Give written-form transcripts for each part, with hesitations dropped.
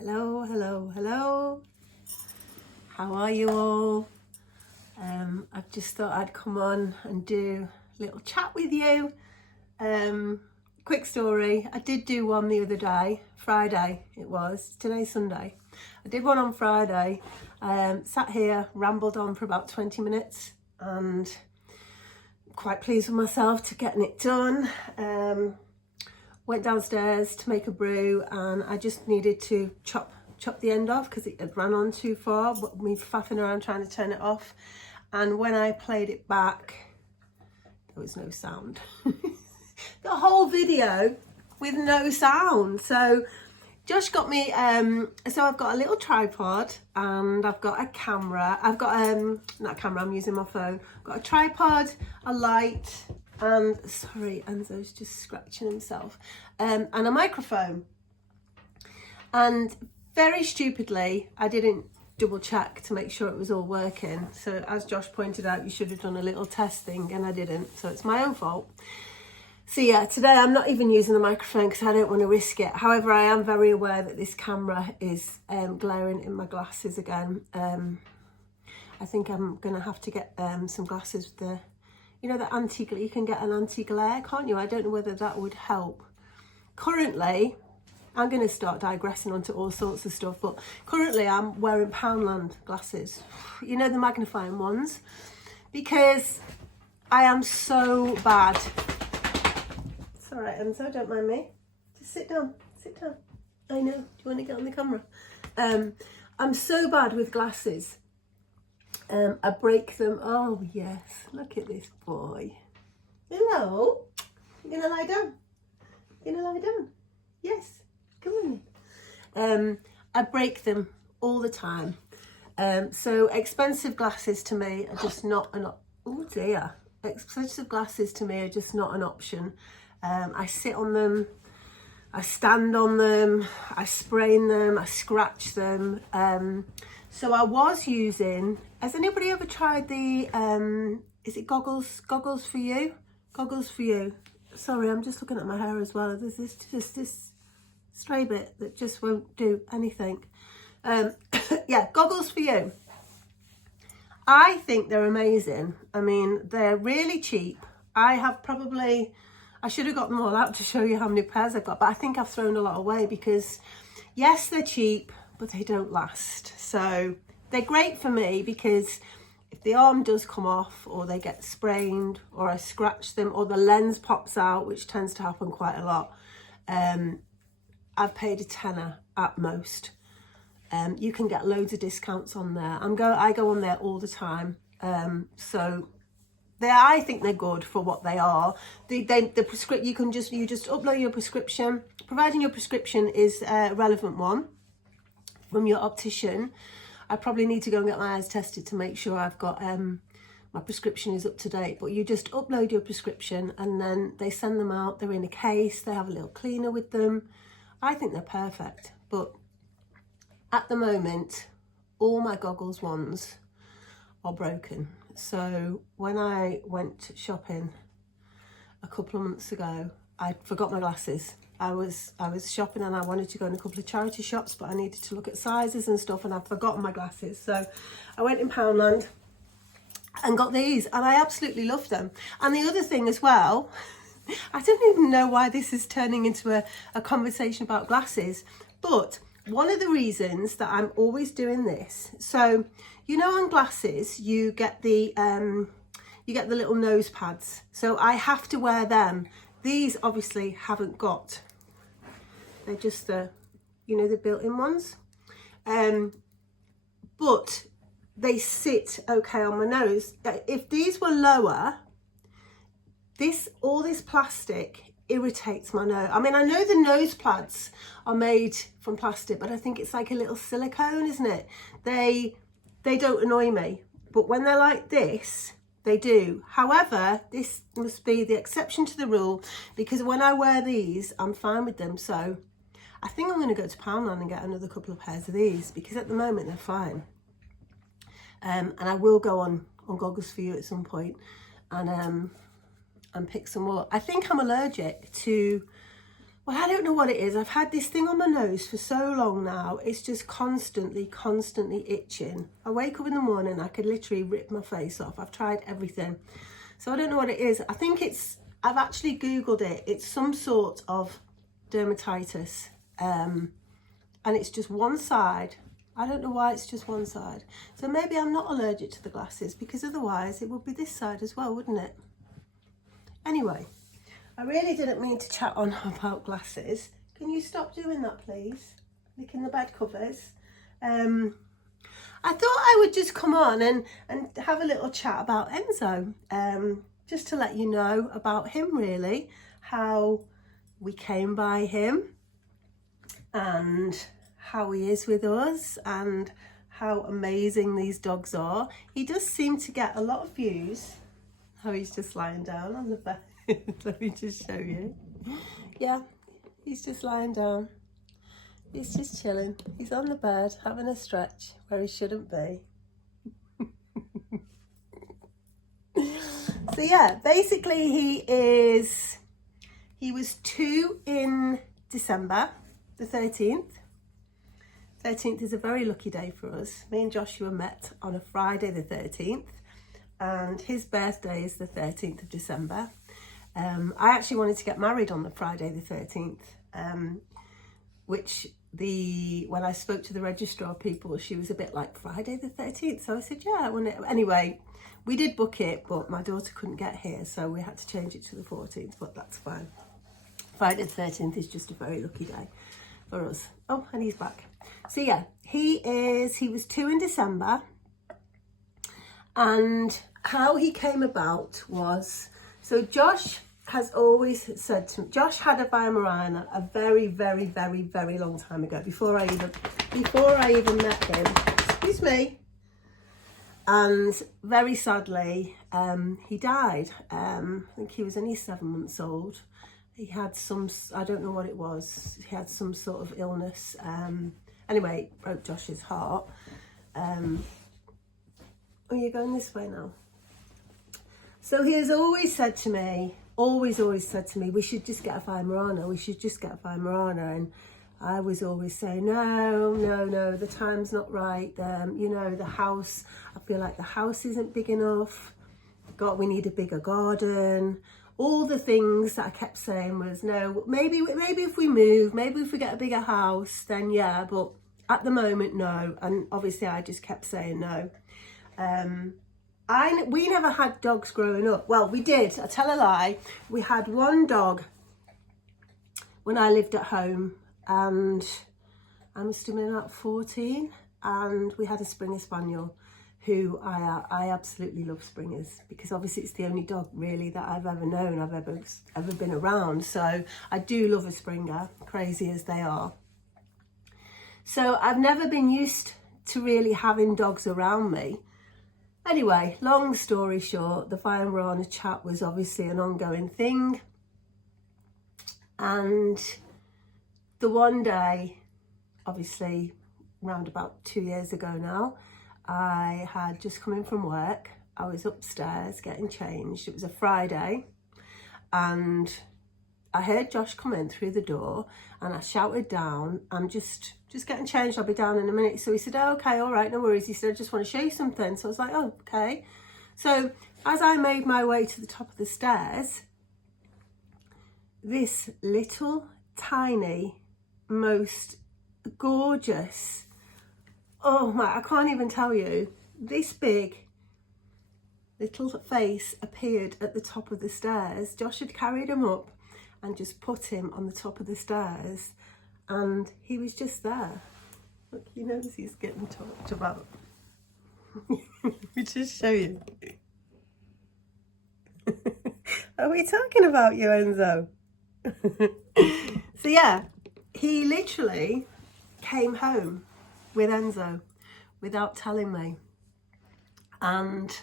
Hello, hello, hello. How are you all? I've just thought I'd come on and do a little chat with you. Quick story, I did do one the other day, Friday it was, today's Sunday. I did one on Friday, sat here, rambled on for about 20 minutes and quite pleased with myself to getting it done. Went downstairs to make a brew and I just needed to chop the end off because it had ran on too far, but me faffing around trying to turn it off. And when I played it back, there was no sound. The whole video with no sound. So Josh got me, so I've got a little tripod and I've got a camera. I've got, not a camera, I'm using my phone. I've got a tripod, a light, and sorry, Enzo's just scratching himself, and a microphone. And very stupidly, I didn't double check to make sure it was all working. So as Josh pointed out, you should have done a little test thing and I didn't. So it's my own fault. So yeah, today I'm not even using the microphone because I don't want to risk it. However, I am very aware that this camera is glaring in my glasses again. I think I'm going to have to get some glasses with the, you know, the anti-glare. You can get an anti-glare, can't you? I don't know whether that would help. Currently, I'm going to start digressing onto all sorts of stuff, but currently I'm wearing Poundland glasses. You know, the magnifying ones, because I am so bad. It's all right, Enzo, don't mind me. Just sit down, sit down. I know, do you want to get on the camera? I'm so bad with glasses. I break them. Oh yes, look at this boy. Hello, you gonna lie down? You gonna lie down? Yes, come on. I break them all the time. So expensive glasses to me are just not an oh dear. Expensive glasses to me are just not an option. I sit on them, I stand on them, I sprain them, I scratch them. So I was using, has anybody ever tried the, is it Goggles for You? Goggles for You. Sorry, I'm just looking at my hair as well. There's this stray bit that just won't do anything. Yeah, Goggles for You. I think they're amazing. I mean, they're really cheap. I have probably, I should have got them all out to show you how many pairs I've got, but I think I've thrown a lot away because yes, they're cheap, but they don't last. So they're great for me because if the arm does come off or they get sprained or I scratch them or the lens pops out, which tends to happen quite a lot, I've paid a tenner at most. You can get loads of discounts on there. I go on there all the time. So I think they're good for what they are. The prescription, you just upload your prescription, providing your prescription is a relevant one from your optician. I probably need to go and get my eyes tested to make sure I've got my prescription is up to date. But you just upload your prescription and then they send them out. They're in a case. They have a little cleaner with them. I think they're perfect. But at the moment, all my Goggles ones are broken. So when I went shopping a couple of months ago, I forgot my glasses. I was shopping and I wanted to go in a couple of charity shops, but I needed to look at sizes and stuff and I'd forgotten my glasses. So I went in Poundland and got these and I absolutely love them. And the other thing as well, I don't even know why this is turning into a conversation about glasses, but one of the reasons that I'm always doing this, so you know on glasses you get the little nose pads, so I have to wear them. These obviously haven't got, they're just the, you know, the built-in ones, but they sit okay on my nose. If these were lower, all this plastic irritates my nose. I mean, I know the nose pads are made from plastic, but I think it's like a little silicone, isn't it? They don't annoy me, but when they're like this, they do. However, this must be the exception to the rule because when I wear these, I'm fine with them. So I think I'm going to go to Poundland and get another couple of pairs of these because at the moment they're fine. And I will go on Goggles for You at some point and pick some more. I think I'm allergic to well, I don't know what it is. I've had this thing on my nose for so long now. It's just constantly itching. I wake up in the morning, I could literally rip my face off. I've tried everything. So I don't know what it is. I think I've actually Googled it. It's some sort of dermatitis. And it's just one side. I don't know why it's just one side. So maybe I'm not allergic to the glasses, because otherwise it would be this side as well, wouldn't it? Anyway, I really didn't mean to chat on about glasses. Can you stop doing that, please? Licking the bed covers. I thought I would just come on and have a little chat about Enzo. Just to let you know about him, really. How we came by him and how he is with us and how amazing these dogs are. He does seem to get a lot of views. Oh, he's just lying down on the bed. Let me just show you. Yeah, he's just lying down. He's just chilling. He's on the bed having a stretch where he shouldn't be. So yeah, basically he was 2 in December, the 13th. 13th is a very lucky day for us. Me and Joshua met on a Friday the 13th, and his birthday is the 13th of December. I actually wanted to get married on the Friday the 13th, which when I spoke to the registrar people, she was a bit like, Friday the 13th? So I said, yeah, I want it. Anyway, we did book it, but my daughter couldn't get here, so we had to change it to the 14th, but that's fine. Friday the 13th is just a very lucky day for us. Oh, and he's back. So yeah, he was 2 in December, and how he came about was, so Josh has always said to me, Josh had a Weimaraner a very, very, very, very long time ago, before I even met him. Excuse me. And very sadly, he died. I think he was only 7 months old. He had I don't know what it was. He had some sort of illness. Anyway, it broke Josh's heart. Oh, you're going this way now. So he has always said to me, always said to me, we should just get a Weimaraner. We should just get a Weimaraner. And I was always saying, no, the time's not right. You know, the house, I feel like the house isn't big enough. God, we need a bigger garden. All the things that I kept saying was, no, maybe if we move, maybe if we get a bigger house, then yeah, but at the moment, no. And obviously I just kept saying no. We never had dogs growing up. Well, we did, I tell a lie. We had one dog when I lived at home, and I must have been about 14, and we had a Springer Spaniel, who I absolutely love Springers, because obviously it's the only dog really that I've ever known, I've ever been around. So I do love a Springer, crazy as they are. So I've never been used to really having dogs around me. Anyway, long story short, the Weimaraner chat was obviously an ongoing thing. And the one day, obviously around about 2 years ago now, I had just come in from work. I was upstairs getting changed. It was a Friday, and I heard Josh come in through the door, and I shouted down, I'm just getting changed, I'll be down in a minute. So he said, oh, okay, all right, no worries. He said, I just want to show you something. So I was like, oh, okay. So as I made my way to the top of the stairs, this little tiny, most gorgeous, oh my, I can't even tell you, this big little face appeared at the top of the stairs. Josh had carried him up and just put him on the top of the stairs, and he was just there. Look, he knows he's getting talked about. Let me just show you. Are we talking about you, Enzo? So yeah, he literally came home with Enzo without telling me. And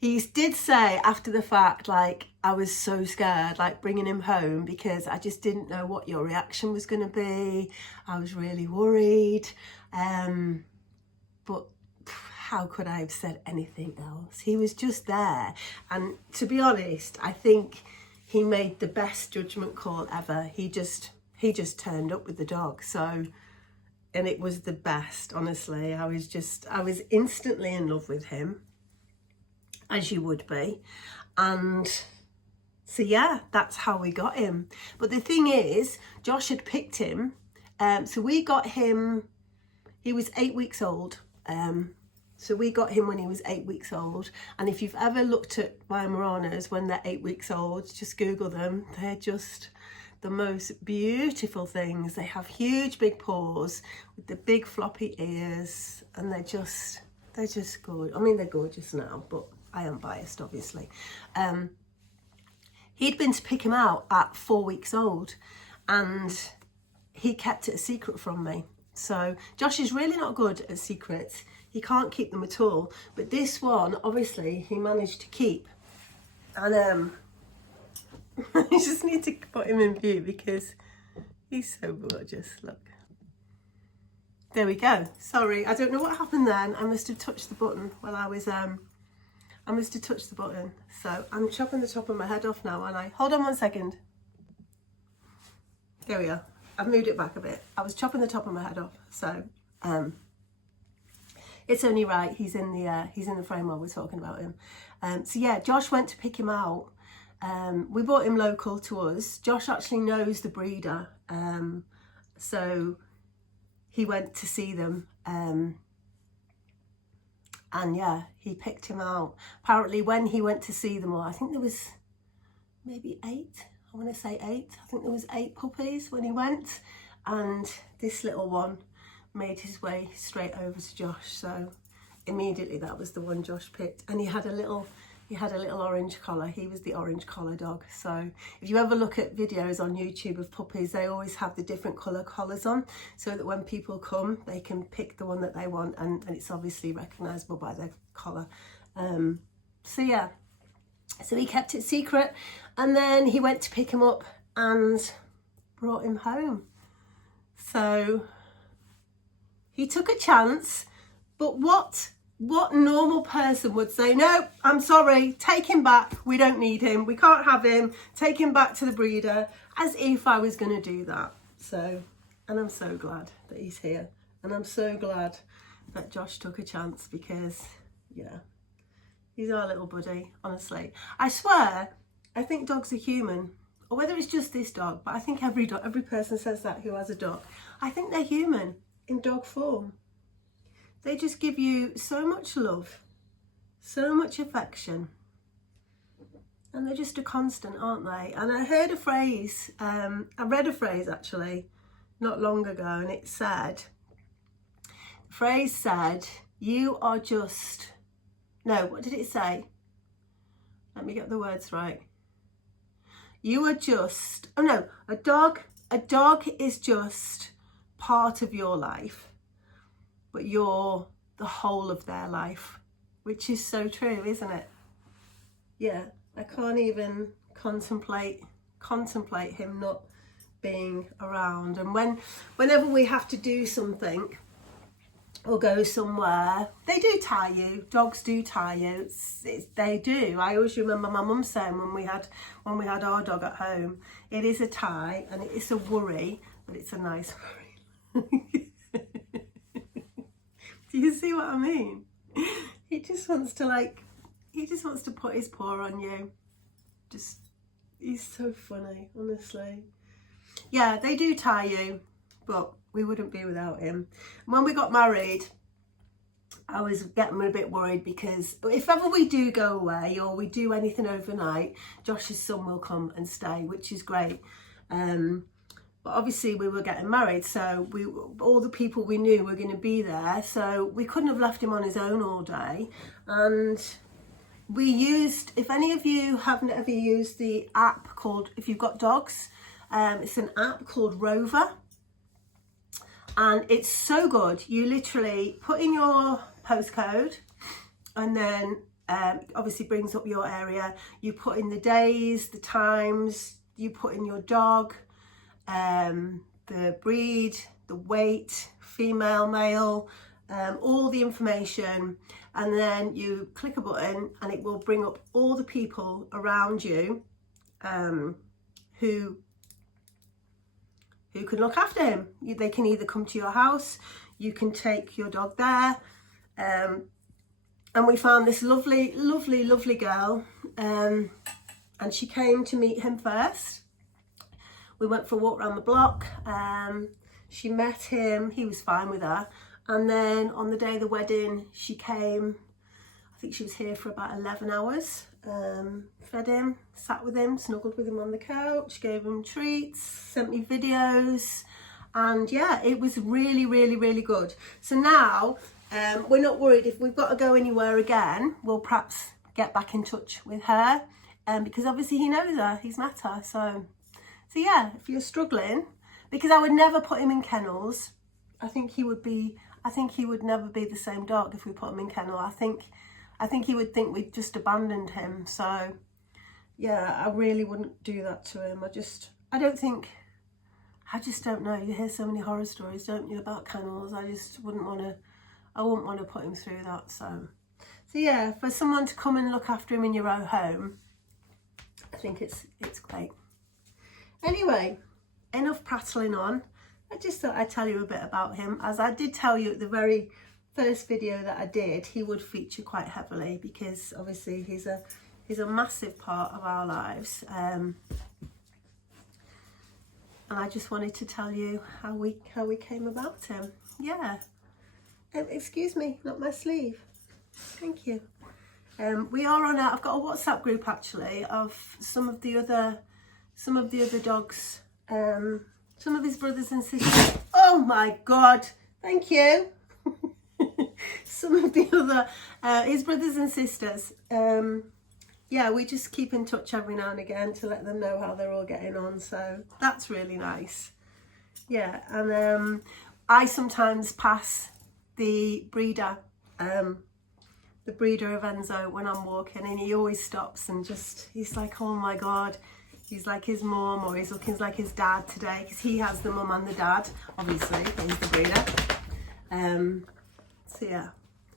he did say after the fact, like, I was so scared, like, bringing him home, because I just didn't know what your reaction was going to be. I was really worried. But how could I have said anything else? He was just there. And to be honest, I think he made the best judgment call ever. He just turned up with the dog. So, and it was the best, honestly. I was instantly in love with him, as you would be. And so yeah, that's how we got him. But the thing is, Josh had picked him. So we got him, he was 8 weeks old. So we got him when he was 8 weeks old. And if you've ever looked at Weimaraners when they're 8 weeks old, just Google them. They're just the most beautiful things. They have huge big paws with the big floppy ears, and they're just good. I mean, they're gorgeous now, but I am biased, obviously. He'd been to pick him out at 4 weeks old, and he kept it a secret from me. So Josh is really not good at secrets. He can't keep them at all. But this one, obviously, he managed to keep. And I just need to put him in view because he's so gorgeous. Look. There we go. Sorry, I don't know what happened then. I must have touched the button while I was... I must have touched the button. So I'm chopping the top of my head off now, and I... Hold on 1 second. There we are. I've moved it back a bit. I was chopping the top of my head off. So... it's only right he's in the frame while we're talking about him. So yeah, Josh went to pick him out. We bought him local to us. Josh actually knows the breeder, so he went to see them, and yeah, he picked him out. Apparently when he went to see them all, I think there was maybe 8, I want to say 8, I think there was 8 puppies when he went, and this little one made his way straight over to Josh. So immediately that was the one Josh picked, and he had a little orange collar. He was the orange collar dog. So if you ever look at videos on YouTube of puppies, they always have the different colour collars on, so that when people come they can pick the one that they want, and it's obviously recognisable by their collar. So yeah, so he kept it secret, and then he went to pick him up and brought him home. So he took a chance, but what normal person would say, no, I'm sorry, take him back, we don't need him, we can't have him, take him back to the breeder, as if I was going to do that. So, and I'm so glad that he's here, and I'm so glad that Josh took a chance, because, yeah, he's our little buddy, honestly. I swear, I think dogs are human, or whether it's just this dog, but I think every person says that who has a dog. I think they're human in dog form. They just give you so much love, so much affection, and they're just a constant, aren't they? And I heard a phrase, I read a phrase actually not long ago, and it said, the phrase said, you are just, no, what did it say? Let me get the words right. You are just, oh no, a dog is just part of your life, but you're the whole of their life, which is so true, isn't it? Yeah, I can't even contemplate him not being around. And whenever we have to do something or go somewhere, they do tie you. Dogs do tie you. They do. I always remember my mum saying when we had our dog at home, it is a tie and it is a worry, but it's a nice worry. Do you see what I mean? He just wants to put his paw on you. He's so funny, honestly. Yeah, they do tie you, but we wouldn't be without him. When we got married, I was getting a bit worried, because if ever we do go away or we do anything overnight, Josh's son will come and stay, which is great. But obviously we were getting married, so all the people we knew were going to be there, so we couldn't have left him on his own all day. And we used, if any of you haven't ever used the app called, if you've got dogs, it's an app called Rover, and it's so good. You literally put in your postcode, and then obviously brings up your area. You put in the days, the times, you put in your dog, the breed, the weight, female, male, all the information, and then you click a button and it will bring up all the people around you, who can look after him. They can either come to your house, you can take your dog there. And we found this lovely girl, and she came to meet him first. We went for a walk around the block. She met him, he was fine with her. And then on the day of the wedding, she came, I think she was here for about 11 hours. Fed him, sat with him, snuggled with him on the couch, gave him treats, sent me videos. And yeah, it was really good. So now, we're not worried if we've got to go anywhere again. We'll perhaps get back in touch with her, because obviously he knows her, he's met her. So yeah, if you're struggling, because I would never put him in kennels. I think he would never be the same dog if we put him in kennel. I think he would think we'd just abandoned him. So yeah, I really wouldn't do that to him. I just don't know. You hear so many horror stories, don't you, about kennels? I wouldn't want to put him through that. So yeah, for someone to come and look after him in your own home, I think it's great. Anyway, enough prattling on. I just thought I'd tell you a bit about him. As I did tell you at the very first video that I did, he would feature quite heavily because obviously he's a massive part of our lives. And I just wanted to tell you how we came about him. Yeah. Excuse me, not my sleeve. Thank you. We are on I've got a WhatsApp group actually of some of the other dogs, some of his brothers and sisters. Oh my God, thank you. Some of the other, his brothers and sisters. Yeah, we just keep in touch every now and again to let them know how they're all getting on. So that's really nice. Yeah, and I sometimes pass the breeder of Enzo when I'm walking, and he always stops and he's like, oh my God, he's like his mum, or he's looking like his dad today, because he has the mum and the dad, obviously, he's the breeder. So yeah,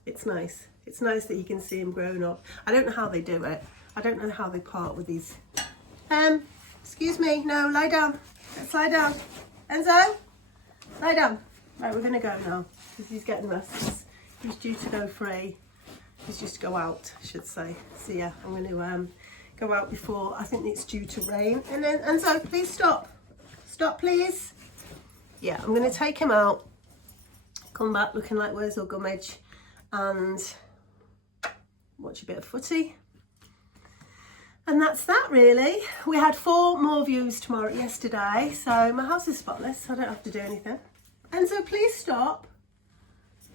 it's nice. It's nice that you can see him growing up. I don't know how they do it. I don't know how they part with these. Excuse me, no, lie down. Let's lie down. Enzo, lie down. Right, we're gonna go now, because he's getting restless. He's due to go free. He's just to go out, I should say. So yeah, I'm gonna go out before, I think it's due to rain. And then, Enzo, please stop. Stop, please. Yeah, I'm gonna take him out, come back looking like Wurzel Gummidge, and watch a bit of footy. And that's that really. We had 4 more views yesterday, so my house is spotless, so I don't have to do anything. Enzo, please stop.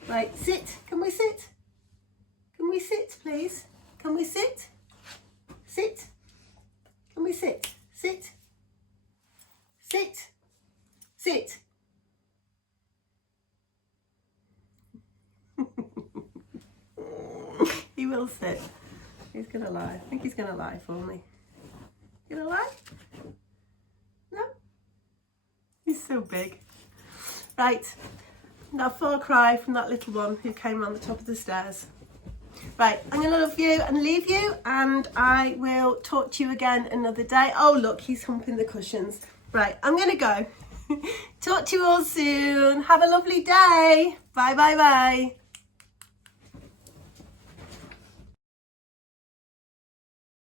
Right, sit. Can we sit? Can we sit, please? Can we sit? Sit. Can we sit? Sit. Sit. Sit. He will sit. He's gonna lie. I think he's gonna lie for me. Gonna lie? No? He's so big. Right. Now, far cry from that little one who came around the top of the stairs. Right, I'm going to love you and leave you, and I will talk to you again another day. Oh, look, he's humping the cushions. Right, I'm going to go. Talk to you all soon. Have a lovely day. Bye, bye, bye.